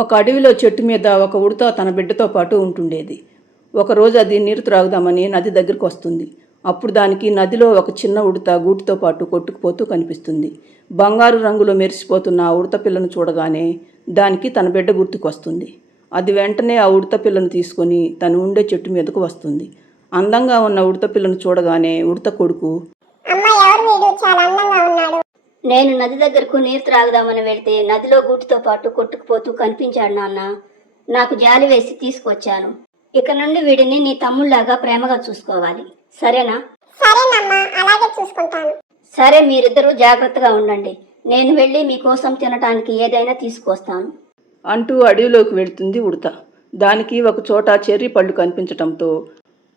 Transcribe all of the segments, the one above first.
ఒక అడవిలో చెట్టు మీద ఒక ఉడత తన బిడ్డతో పాటు ఉంటుండేది. ఒకరోజు అది నీరు త్రాగుదామని నది దగ్గరకు వస్తుంది. అప్పుడు దానికి నదిలో ఒక చిన్న ఉడత గూటితో పాటు కొట్టుకుపోతూ కనిపిస్తుంది. బంగారు రంగులో మెరిసిపోతున్న ఆ ఉడత పిల్లను చూడగానే దానికి తన బిడ్డ గుర్తుకొస్తుంది. అది వెంటనే ఆ ఉడత పిల్లను తీసుకొని తను ఉండే చెట్టు మీదకు వస్తుంది. అందంగా ఉన్న ఉడత పిల్లను చూడగానే ఉడత కొడుకు, నేను నది దగ్గరకు నీరు త్రాగుదామని వెళ్తే నదిలో గూటితో పాటు కొట్టుకుపోతూ కనిపించాడు నాన్న. నాకు జాలి వేసి తీసుకొచ్చాను. ఇక నుండి వీడిని నీ తమ్ముళ్లాగా ప్రేమగా చూసుకోవాలి, సరేనా? సరేనమ్మా, అలాగే చూసుకుంటాను. సరే, మీరిద్దరూ జాగ్రత్తగా ఉండండి. నేను వెళ్ళి మీకోసం తినటానికి ఏదైనా తీసుకొస్తాను అంటూ అడవిలోకి వెళ్తుంది ఉడత. దానికి ఒక చోట చెర్రీ పళ్ళు కనిపించటంతో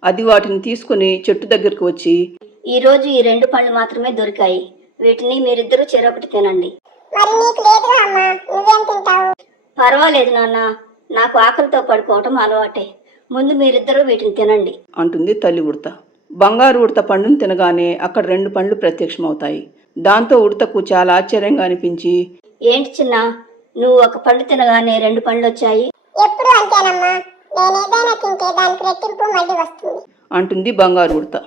అది వాటిని తీసుకుని చెట్టు దగ్గరకు వచ్చి, ఈరోజు ఈ 2 పళ్ళు మాత్రమే దొరికాయి. వీటిని మీరిద్దరూ చెరొకటి తినండి. మరి నీకు లేదుగా అమ్మా, నువ్వేం తింటావు? పర్వాలేదు నాన్న, నాకు ఆకలితో పడుకోవటం అలవాటే. ముందు మీరిద్దరూ వీటిని తినండి అంటుంది తల్లి ఉడత. బంగారు ఉడత పండును తినగానే అక్కడ 2 పండ్లు ప్రత్యక్షమవుతాయి. దాంతో ఉడతకు చాలా ఆశ్చర్యంగా అనిపించి, ఏంటి చిన్న, నువ్వు ఒక పండు తినగానే 2 పండ్లు వచ్చాయి? ఎప్పుడు అంతేనమ్మా, నేనేదైనా తింటే దానికి రెట్టింపు మళ్ళీ వస్తుంది అంటుంది బంగారు ఉడత.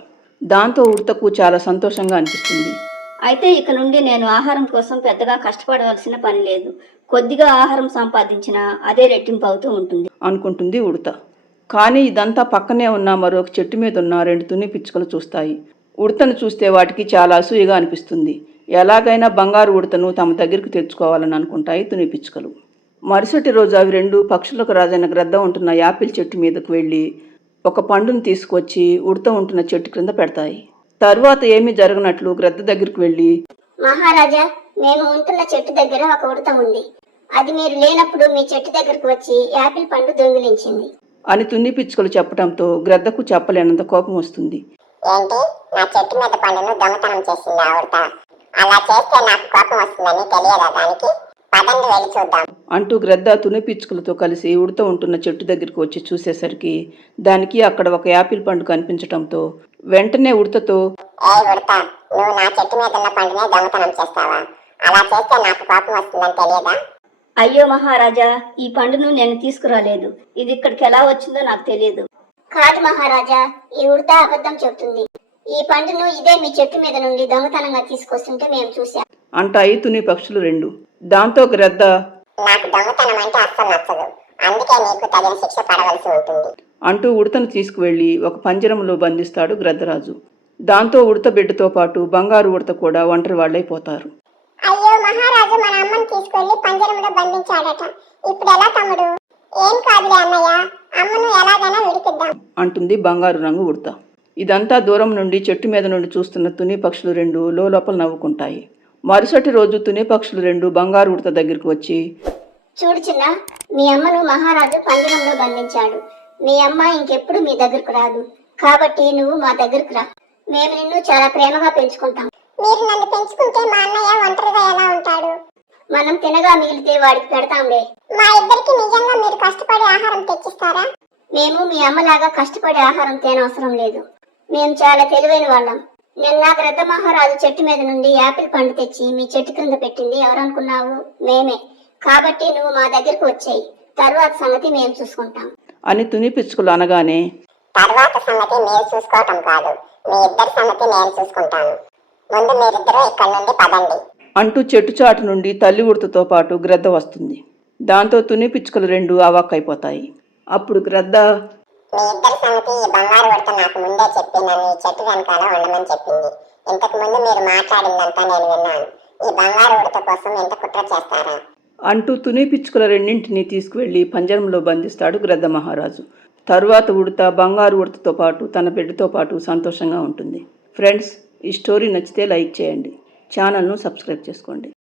దాంతో ఉడతకు చాలా సంతోషంగా అనిపిస్తుంది. అయితే ఇక నుండి నేను ఆహారం కోసం పెద్దగా కష్టపడవలసిన పని లేదు. కొద్దిగా ఆహారం సంపాదించినా అదే రెట్టింపు అవుతూ ఉంటుంది అనుకుంటుంది ఉడత. కానీ ఇదంతా పక్కనే ఉన్న మరొక చెట్టు మీద ఉన్న 2 తుని పిచ్చుకలు చూస్తాయి. ఉడతను చూస్తే వాటికి చాలా అసూయగా అనిపిస్తుంది. ఎలాగైనా బంగారు ఉడతను తమ దగ్గరికి తెచ్చుకోవాలని అనుకుంటాయి తుని పిచ్చుకలు. మరుసటి రోజు అవి 2 పక్షులకు రాజైన గ్రద్ద ఉంటున్న యాపిల్ చెట్టు మీదకు వెళ్ళి ఒక పండును తీసుకొచ్చి ఉడత ఉంటున్న చెట్టు క్రింద పెడతాయి. తరువాత ఏమీ జరగనట్లు గ్రద్ద దగ్గరికి వెళ్ళి, మహారాజా, మేము ఉంటున్న చెట్టు దగ్గర ఒక ఉడత ఉంది. అది మీరు లేనప్పుడు మీ చెట్టు దగ్గరకు వచ్చి యాపిల్ పండు దొంగిలించింది అని తుని పిచ్చుకలు చెప్పడంతో గ్రద్దకు చెప్పలేనంత కోపం వస్తుంది. ఏంటి, నా చెట్టు మీద పండును దొంగతనం చేసింది ఆ ఉడత? అలా చేస్తే నాకు కోపం వస్తుందని తెలియదా దానికి? పదండి వెళ్ళి చూద్దాం అంటూ గ్రద్ద తుని పిచ్చుకలతో కలిసి ఉడత ఉంటున్న చెట్టు దగ్గరికి వచ్చి చూసేసరికి దానికి అక్కడ ఒక యాపిల్ పండు కనిపించటంతో వెంటనే ఉడతతో, ఏ ఉడత, నువ్వు నా చెట్టు మీద ఉన్న పండునే దొంగతనం చేస్తావా? అలా చేస్తే నాకు కోపం వస్తుందని తెలియదా? అయ్యో మహారాజా, ఈ పండును నేను తీసుకురాలేదు. ఇది ఇక్కడికి ఎలా వచ్చిందో నాకు తెలియదు. కాదు మహారాజా, ఈ ఉడత అబద్ధం చెబుతుంది. ఈ పండును ఇదే మీ చెట్టు మీద నుండి దొంగతనంగా తీసుకొస్తుంటే మేము చూసాం అంటాయి తుని పక్షులు 2. దాంతో గ్రద్ద, నాకు దొంగతనం అంటే అస్సలు నచ్చదు, అందుకే నీకు తగిన శిక్ష పడవలసి ఉంటుంది అంటూ ఉడతను తీసుకువెళ్లి ఒక పంజరంలో బంధిస్తాడు గ్రద్దరాజు. దాంతో ఉడత బిడ్డతో పాటు బంగారు ఉడత కూడా ఒంటరి వాళ్ళైపోతారు. అయ్యో మహారాజు మన అమ్మని తీసుకెళ్లి పంజరంలో బంధించాడట. ఇప్పుడు ఎలా తమ్ముడు? ఏం కాదులే అన్నయ్య, అమ్మను ఎలాగైనా విడిపిద్దాం అంటుంది బంగారు రంగు ఉడత. ఇదంతా దూరం నుండి చెట్టు మీద నుండి చూస్తున్న తుని పక్షులు 2 లోపల నవ్వుకుంటాయి. మరుసటి రోజు తుని పక్షులు 2 బంగారు ఉడత దగ్గరికి వచ్చి, చూడు చిన్న, మీ అమ్మను మహారాజు పంజరంలో బంధించాడు. మీ అమ్మ ఇంకెప్పుడు మీ దగ్గరకు రాదు. కాబట్టి నువ్వు మా దగ్గరకు రా. మేము నిన్ను చాలా ప్రేమగా పెంచుకుంటాం. మీరు నన్ను పెంచుకుంటే మా అన్నయ్య ఒంటరిగా ఎలా ఉంటాడు? మనం తినగా మిగిలితే వాడికి పెడతాంలే. మా ఇద్దరికి నిజంగా మీరు కష్టపడి ఆహారం తెచ్చిస్తారా? మేము మీ అమ్మలాగా కష్టపడి ఆహారం తేనవసరం లేదు. మేము చాలా తెలివైన వాళ్ళం. నిన్న గ్రద్ద మహారాజు చెట్టు మీద నుండి యాపిల్ పండు తెచ్చి మీ చెట్టు క్రింద పెట్టింది ఎవరనుకున్నావు? మేమే. కాబట్టి నువ్వు మా దగ్గరకు వచ్చేయి, తర్వాత సంగతి మేము చూసుకుంటాం అని తుని పిచ్చుకలు అనగానే, తర్వాత సంగతి మీరు చూసుకోవటం కాదు, మీ ఇద్దరి సంగతి నేను చూసుకుంటాను. ముందు మీరిద్దరూ ఇక్కడ నుండి పదండి అంటూ చెట్టు చాటు నుండి తల్లి ఉడతతో పాటు గ్రద్ద వస్తుంది. దాంతో తుని పిచ్చుకలు 2 అవాక్కైపోతాయి. అప్పుడు గ్రద్ద, మీ ఇద్దరి సంగతి ఈ బంగారు ఉడత నాకు ముందే చెప్పి నన్ను ఈ చెట్టు వెనకాల ఉండమని చెప్పింది. ఇంతకు ముందు మీరు మాట్లాడిందంతా నేను విన్నాను. ఈ బంగారు ఉడత కోసం ఎంత కుట్ర చేస్తారా? అంటూ తుని పిచ్చుకల 2ంటిని తీసుకువెళ్లి పంజరంలో బంధిస్తాడు గ్రద్ద మహారాజు. తరువాత ఉడత బంగారు ఉడతతో పాటు తన బిడ్డతో పాటు సంతోషంగా ఉంటుంది. ఫ్రెండ్స్, ఈ స్టోరీ నచ్చితే లైక్ చేయండి, ఛానల్ను సబ్స్క్రైబ్ చేసుకోండి.